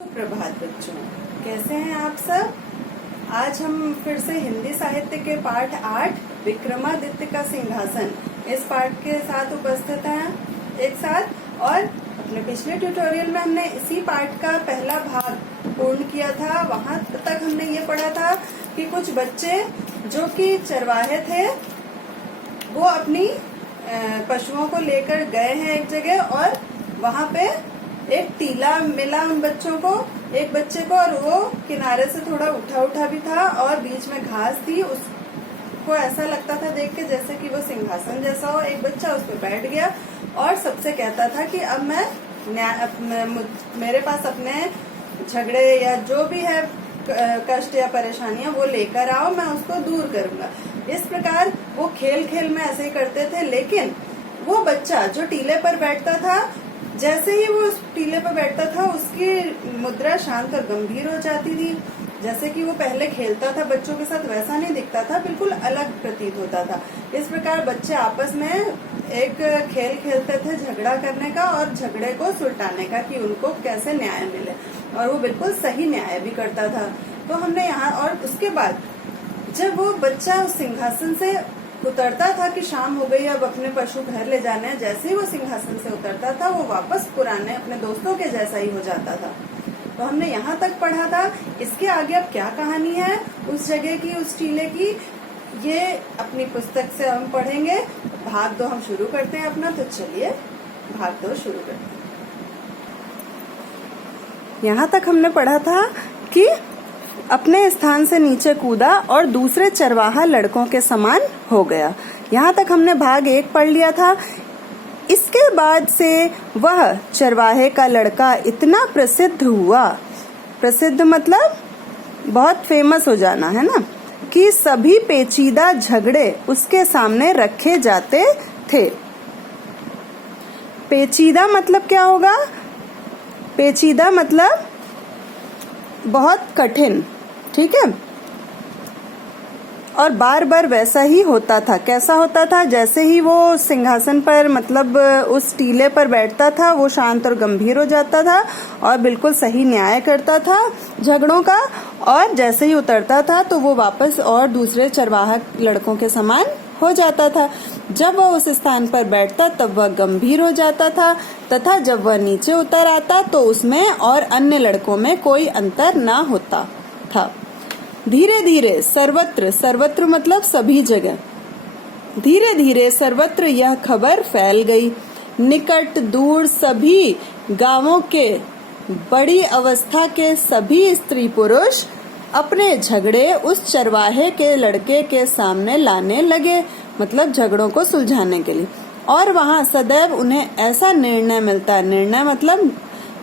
सुप्रभात बच्चों, कैसे हैं आप सब। आज हम फिर से हिंदी साहित्य के पाठ 8 विक्रमादित्य का सिंहासन इस पाठ के साथ उपस्थित हैं एक साथ। और अपने पिछले ट्यूटोरियल में हमने इसी पाठ का पहला भाग पूर्ण किया था। वहां तक हमने ये पढ़ा था कि कुछ बच्चे जो कि चरवाहे थे वो अपनी पशुओं को लेकर गए हैं एक जगह, और वहां पे एक टीला मिला उन बच्चों को, एक बच्चे को, और वो किनारे से थोड़ा उठा उठा भी था और बीच में घास थी। उसको ऐसा लगता था देख के जैसे कि वो सिंहासन जैसा हो। एक बच्चा उस पर बैठ गया और सबसे कहता था कि अब मैं मेरे पास अपने झगड़े या जो भी है कष्ट या परेशानियां वो लेकर आओ, मैं उसको दूर करूंगा। इस प्रकार वो खेल खेल में ऐसे ही करते थे। लेकिन वो बच्चा जो टीले पर बैठता था, जैसे ही वो उस टीले पर बैठता था उसकी मुद्रा शांत और गंभीर हो जाती थी। जैसे कि वो पहले खेलता था बच्चों के साथ वैसा नहीं दिखता था, बिल्कुल अलग प्रतीत होता था। इस प्रकार बच्चे आपस में एक खेल खेलते थे झगड़ा करने का और झगड़े को सुलटाने का, कि उनको कैसे न्याय मिले, और वो बिल्कुल सही न्याय भी करता था। तो हमने यहाँ, और उसके बाद जब वो बच्चा उस सिंहासन से उतरता था कि शाम हो गई, अब अपने पशु घर ले जाने हैं, जैसे ही वो सिंहासन से उतरता था वो वापस पुराने अपने दोस्तों के जैसा ही हो जाता था। तो हमने यहाँ तक पढ़ा था। इसके आगे अब क्या कहानी है उस जगह की, उस टीले की, ये अपनी पुस्तक से हम पढ़ेंगे। भाग 2 हम शुरू करते हैं अपना। तो चलिए भाग 2 शुरू करते हैं। यहाँ तक हमने पढ़ा था कि अपने स्थान से नीचे कूदा और दूसरे चरवाहा लड़कों के समान हो गया। यहाँ तक हमने भाग 1 पढ़ लिया था। इसके बाद से वह चरवाहे का लड़का इतना प्रसिद्ध हुआ, प्रसिद्ध मतलब बहुत फेमस हो जाना है ना, कि सभी पेचीदा झगड़े उसके सामने रखे जाते थे। पेचीदा मतलब क्या होगा? पेचीदा मतलब बहुत कठिन, ठीक है। और बार बार वैसा ही होता था। कैसा होता था? जैसे ही वो सिंहासन पर मतलब उस टीले पर बैठता था वो शांत और गंभीर हो जाता था और बिल्कुल सही न्याय करता था झगड़ों का, और जैसे ही उतरता था तो वो वापस और दूसरे चरवाहा लड़कों के समान हो जाता था। जब वह उस स्थान पर बैठता तब वह गंभीर हो जाता था, तथा जब वह नीचे उतर आता तो उसमें और अन्य लड़कों में कोई अंतर न होता था। धीरे धीरे सर्वत्र, सर्वत्र मतलब सभी जगह, धीरे धीरे सर्वत्र यह खबर फैल गई। निकट दूर सभी गांवों के बड़ी अवस्था के सभी स्त्री पुरुष अपने झगड़े उस चरवाहे के लड़के के सामने लाने लगे, मतलब झगड़ों को सुलझाने के लिए। और वहाँ सदैव उन्हें ऐसा निर्णय मिलता, निर्णय मतलब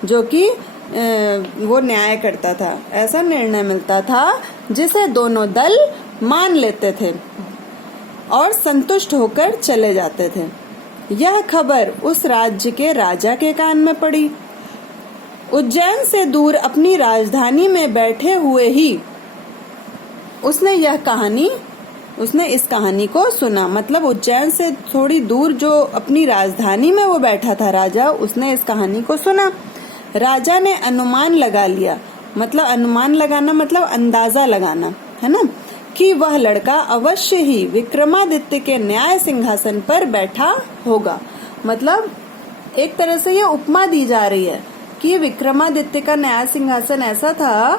जो कि वो न्याय करता था, ऐसा निर्णय मिलता था जिसे दोनों दल मान लेते थे और संतुष्ट होकर चले जाते थे। यह खबर उस राज्य के राजा के कान में पड़ी। उज्जैन से दूर अपनी राजधानी में बैठे हुए ही उसने इस कहानी को सुना। मतलब उज्जैन से थोड़ी दूर जो अपनी राजधानी में वो बैठा था राजा, उसने इस कहानी को सुना। राजा ने अनुमान लगा लिया, मतलब अनुमान लगाना मतलब अंदाजा लगाना है ना, कि वह लड़का अवश्य ही विक्रमादित्य के न्याय सिंहासन पर बैठा होगा। मतलब एक तरह से ये उपमा दी जा रही है कि विक्रमादित्य का न्याय सिंहासन ऐसा था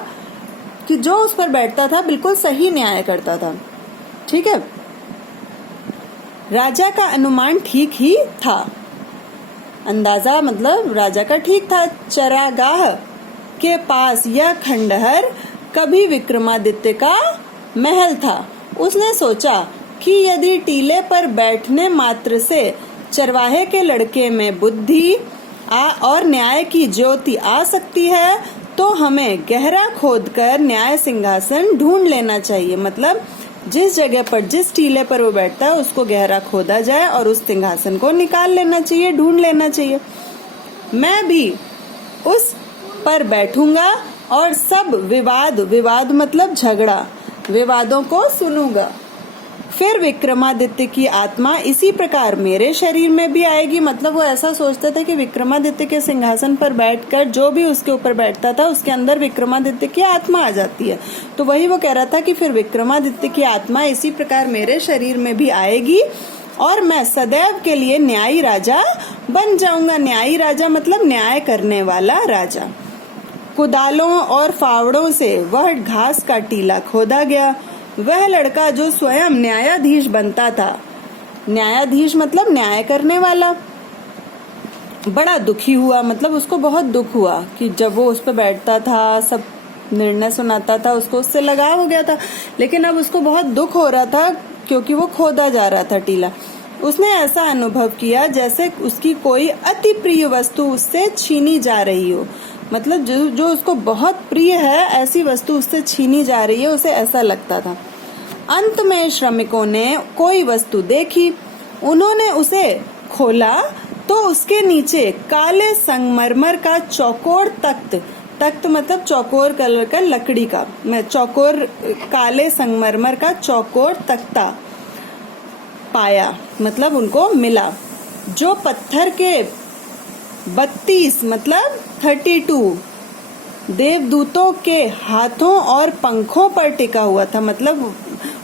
कि जो उस पर बैठता था बिल्कुल सही न्याय करता था, ठीक है। राजा का अनुमान ठीक ही था, अंदाजा मतलब राजा का ठीक था। चरागाह के पास यह खंडहर कभी विक्रमादित्य का महल था। उसने सोचा कि यदि टीले पर बैठने मात्र से चरवाहे के लड़के में बुद्धि और न्याय की ज्योति आ सकती है तो हमें गहरा खोदकर न्याय सिंहासन ढूंढ लेना चाहिए। मतलब जिस जगह पर, जिस टीले पर वो बैठता है उसको गहरा खोदा जाए और उस सिंहासन को निकाल लेना चाहिए, ढूंढ लेना चाहिए। मैं भी उस पर बैठूंगा और सब विवाद, विवाद मतलब झगड़ा, विवादों को सुनूंगा। फिर विक्रमादित्य की आत्मा इसी प्रकार मेरे शरीर में भी आएगी। मतलब वो ऐसा सोचते थे कि विक्रमादित्य के सिंहासन पर बैठकर जो भी उसके ऊपर बैठता था उसके अंदर विक्रमादित्य की आत्मा आ जाती है। तो वही वो कह रहा था कि फिर विक्रमादित्य की आत्मा इसी प्रकार मेरे शरीर में भी आएगी और मैं सदैव के लिए न्यायी राजा बन जाऊंगा। न्यायी राजा मतलब न्याय करने वाला राजा। कुदालों और फावड़ों से वह घास का टीला खोदा गया। वह लड़का जो स्वयं न्यायाधीश बनता था, न्यायाधीश मतलब न्याय करने वाला, बड़ा दुखी हुआ। मतलब उसको बहुत दुख हुआ कि जब वो उस पर बैठता था, सब निर्णय सुनाता था, उसको उससे लगाव हो गया था, लेकिन अब उसको बहुत दुख हो रहा था क्योंकि वो खोदा जा रहा था टीला। उसने ऐसा अनुभव किया जैसे उसकी कोई अति प्रिय वस्तु उससे छीनी जा रही हो। मतलब जो उसको बहुत प्रिय है ऐसी वस्तु उससे छीनी जा रही है, उसे ऐसा लगता था। अंत में श्रमिकों ने कोई वस्तु देखी, उन्होंने उसे खोला तो उसके नीचे काले संगमरमर का चौकोर तख्त मतलब चौकोर कलर का लकड़ी का, चौकोर काले संगमरमर का चौकोर तख्ता पाया। मतलब उनको मिला जो पत्थर के 32 मतलब 32 देवदूतों के हाथों और पंखों पर टिका हुआ था। मतलब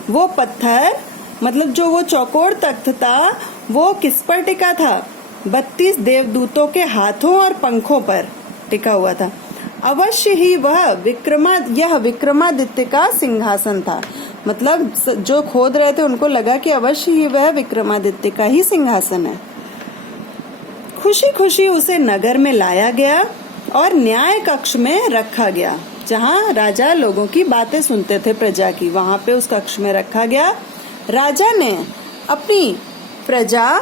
वो पत्थर, मतलब जो वो चौकोर तख्त था वो किस पर टिका था? 32 देवदूतों के हाथों और पंखों पर टिका हुआ था। अवश्य ही यह विक्रमादित्य का सिंहासन था। मतलब जो खोद रहे थे उनको लगा कि अवश्य ही वह विक्रमादित्य का ही सिंहासन है। खुशी खुशी उसे नगर में लाया गया और न्याय कक्ष में रखा गया, जहाँ राजा लोगों की बातें सुनते थे प्रजा की, वहां पे उस कक्ष में रखा गया। राजा ने अपनी प्रजा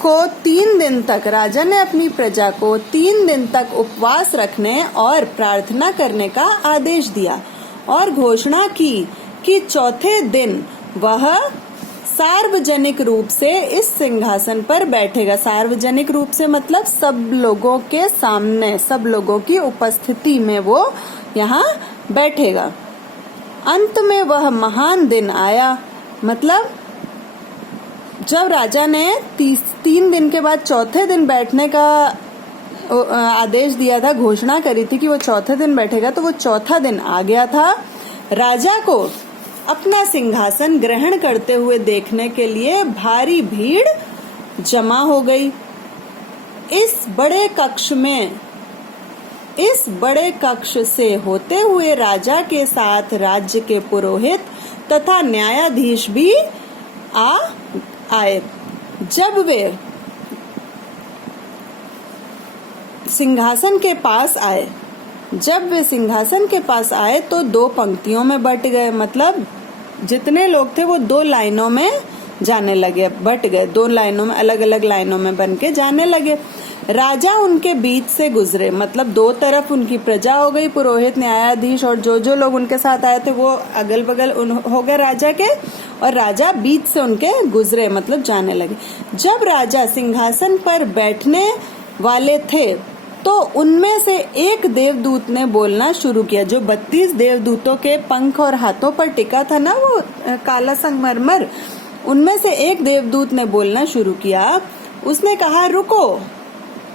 को 3 दिन तक उपवास रखने और प्रार्थना करने का आदेश दिया और घोषणा की कि चौथे दिन वह सार्वजनिक रूप से इस सिंहासन पर बैठेगा। सार्वजनिक रूप से मतलब सब लोगों के सामने, सब लोगों की उपस्थिति में वो यहाँ बैठेगा। अंत में वह महान दिन आया। मतलब जब राजा ने 3 दिन के बाद चौथे दिन बैठने का आदेश दिया था, घोषणा करी थी कि वो चौथे दिन बैठेगा, तो वो चौथा दिन आ गया था। राजा को अपना सिंहासन ग्रहण करते हुए देखने के लिए भारी भीड़ जमा हो गई। इस बड़े कक्ष से होते हुए राजा के साथ राज्य के पुरोहित तथा न्यायाधीश भी आए। जब वे सिंहासन के पास आए तो 2 पंक्तियों में बट गए। मतलब जितने लोग थे वो 2 लाइनों में जाने लगे, बट गए, 2 लाइनों में, अलग अलग लाइनों में बन के जाने लगे। राजा उनके बीच से गुजरे। मतलब 2 तरफ उनकी प्रजा हो गई, पुरोहित, न्यायाधीश, और जो लोग उनके साथ आए थे वो अगल बगल हो गए राजा के, और राजा बीच से उनके गुजरे, मतलब जाने लगे। जब राजा सिंहासन पर बैठने वाले थे तो उनमें से एक देवदूत ने बोलना शुरू किया। जो 32 देवदूतों के पंख और हाथों पर टिका था ना वो काला संगमरमर, उनमें से एक देवदूत ने बोलना शुरू किया। उसने कहा, रुको,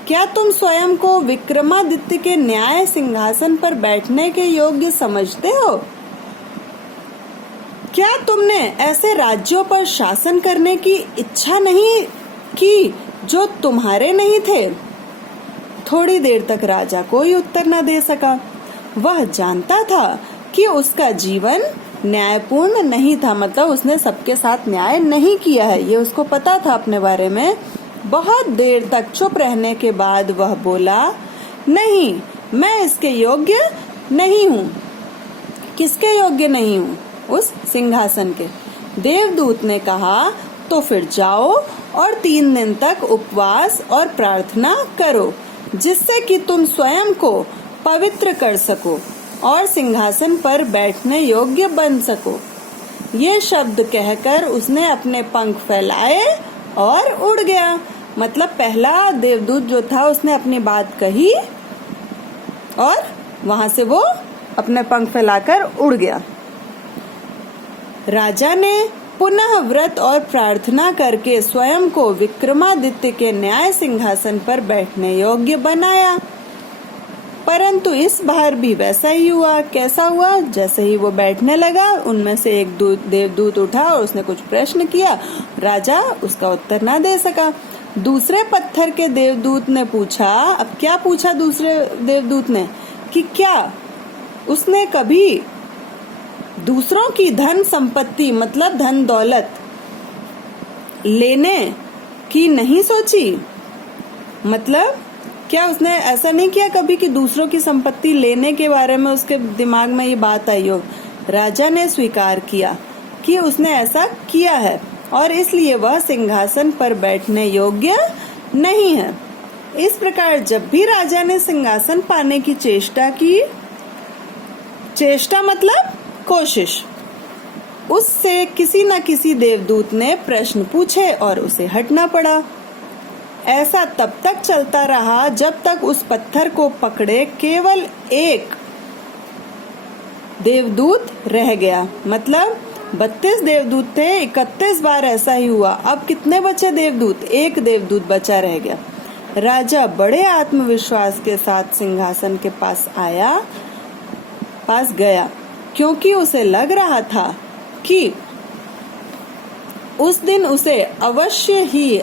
क्या तुम स्वयं को विक्रमादित्य के न्याय सिंहासन पर बैठने के योग्य समझते हो? क्या तुमने ऐसे राज्यों पर शासन करने की इच्छा नहीं की जो तुम्हारे नहीं थे? थोड़ी देर तक राजा कोई उत्तर न दे सका। वह जानता था कि उसका जीवन न्यायपूर्ण नहीं था। मतलब उसने सबके साथ न्याय नहीं किया है, ये उसको पता था अपने बारे में। बहुत देर तक चुप रहने के बाद वह बोला, नहीं, मैं इसके योग्य नहीं हूँ। किसके योग्य नहीं हूँ? उस सिंहासन के। देवदूत ने कहा, तो फिर जाओ और 3 दिन तक उपवास और प्रार्थना करो, जिससे कि तुम स्वयं को पवित्र कर सको और सिंहासन पर बैठने योग्य बन सको। ये शब्द कहकर उसने अपने पंख फैलाए और उड़ गया। मतलब पहला देवदूत जो था उसने अपनी बात कही और वहां से वो अपने पंख फैलाकर उड़ गया। राजा ने पुनः व्रत और प्रार्थना करके स्वयं को विक्रमादित्य के न्याय सिंहासन पर बैठने योग्य बनाया। परंतु इस बार भी वैसा ही हुआ। कैसा हुआ? जैसे ही वो बैठने लगा, उनमें से एक देवदूत उठा और उसने कुछ प्रश्न किया। राजा उसका उत्तर ना दे सका। दूसरे पत्थर के देवदूत ने पूछा। अब क्या पूछा दूसरे देवदूत ने कि क्या उसने कभी दूसरों की धन संपत्ति मतलब धन दौलत लेने की नहीं सोची? मतलब क्या उसने ऐसा नहीं किया कभी कि दूसरों की संपत्ति लेने के बारे में उसके दिमाग में ये बात आई हो? राजा ने स्वीकार किया कि उसने ऐसा किया है और इसलिए वह सिंहासन पर बैठने योग्य नहीं है। इस प्रकार जब भी राजा ने सिंहासन पाने की चेष्टा की, चेष्टा मतलब कोशिश, उससे किसी न किसी देवदूत ने प्रश्न पूछे और उसे हटना पड़ा। ऐसा तब तक चलता रहा जब तक उस पत्थर को पकड़े केवल एक देवदूत रह गया। मतलब 32 देवदूत थे, 31 बार ऐसा ही हुआ। अब कितने बचे देवदूत? एक देवदूत बचा रह गया। राजा बड़े आत्मविश्वास के साथ सिंहासन के पास गया, क्योंकि उसे लग रहा था कि उस दिन उसे अवश्य ही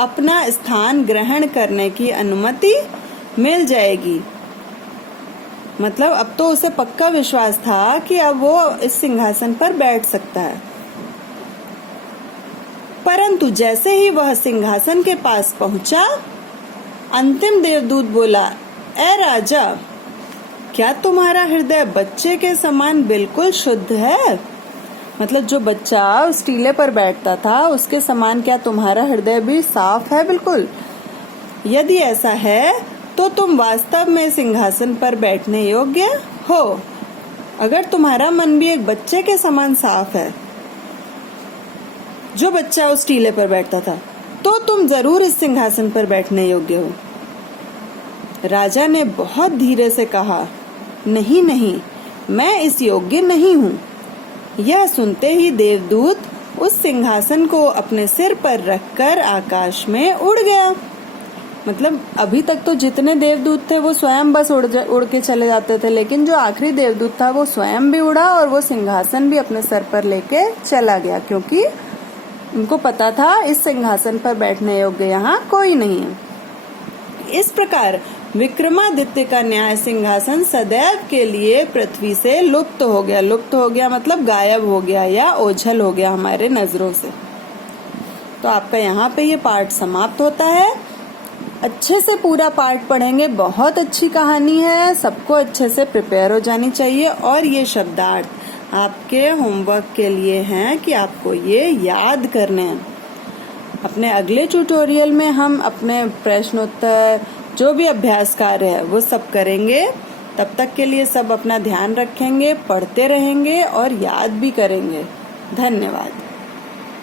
अपना स्थान ग्रहण करने की अनुमति मिल जाएगी। मतलब अब तो उसे पक्का विश्वास था कि अब वो इस सिंहासन पर बैठ सकता है। परंतु जैसे ही वह सिंहासन के पास पहुंचा, अंतिम देवदूत बोला, ए राजा, क्या तुम्हारा हृदय बच्चे के समान बिल्कुल शुद्ध है? मतलब जो बच्चा उस टीले पर बैठता था उसके समान क्या तुम्हारा हृदय भी साफ है बिल्कुल? यदि ऐसा है तो तुम वास्तव में सिंहासन पर बैठने योग्य हो। अगर तुम्हारा मन भी एक बच्चे के समान साफ है, जो बच्चा उस टीले पर बैठता था, तो तुम जरूर इस सिंहासन पर बैठने योग्य हो। राजा ने बहुत धीरे से कहा, नहीं नहीं, मैं इस योग्य नहीं हूँ। यह सुनते ही देवदूत उस सिंहासन को अपने सिर पर रखकर आकाश में उड़ गया। मतलब अभी तक तो जितने देवदूत थे वो स्वयं बस उड़ के चले जाते थे, लेकिन जो आखिरी देवदूत था वो स्वयं भी उड़ा और वो सिंहासन भी अपने सर पर लेके चला गया, क्योंकि उनको पता था इस सिंहासन पर बैठने योग्य यहाँ कोई नहीं है। इस प्रकार विक्रमादित्य का न्याय सिंहासन सदैव के लिए पृथ्वी से लुप्त हो गया। लुप्त हो गया मतलब गायब हो गया या ओझल हो गया हमारे नजरों से। तो आपका यहाँ पे ये पाठ समाप्त होता है। अच्छे से पूरा पाठ पढ़ेंगे, बहुत अच्छी कहानी है, सबको अच्छे से प्रिपेयर हो जानी चाहिए। और ये शब्दार्थ आपके होमवर्क के लिए हैं कि आपको ये याद करने हैं। अपने अगले ट्यूटोरियल में हम अपने प्रश्नोत्तर जो भी अभ्यास कार्य है वो सब करेंगे। तब तक के लिए सब अपना ध्यान रखेंगे, पढ़ते रहेंगे और याद भी करेंगे। धन्यवाद।